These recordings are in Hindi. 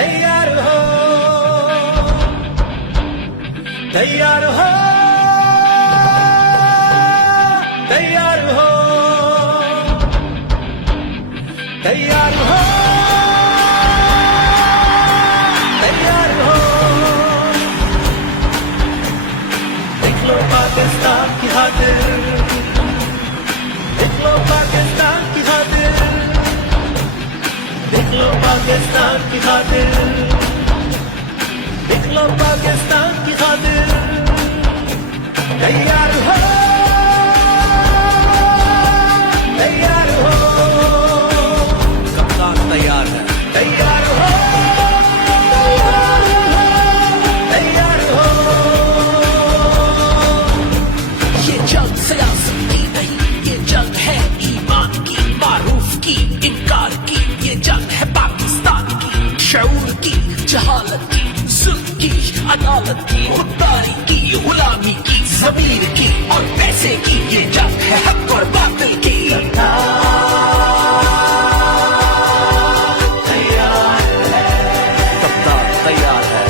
तैयार हो, तैयार हो, तैयार हो, तैयार हो, तैयार हो। देख लो पाकिस्तान की खातिर, देख लो पाकिस्तान की खातिर, देख लो पाकिस्तान की खातिर, देख लो पाकिस्तान की खातिर। तैयार हो, तैयार हो, कप्तान तैयार है, तैयार हो, तैयार हो। ये जंग सियासत की नहीं, ये जंग है ईमान की, मारूफ की, इनकार की। ये जंग है पाकिस्तान की, शऊर की, जहालत की, जुल्म की, अदालत की, खुददारी की, गुलामी की, ज़मीर की और पैसे की। ये जंग है हक और बातिल की। कप्तान तैयार है,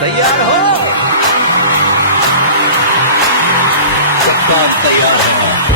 तैयार हो, कप्तान तैयार है।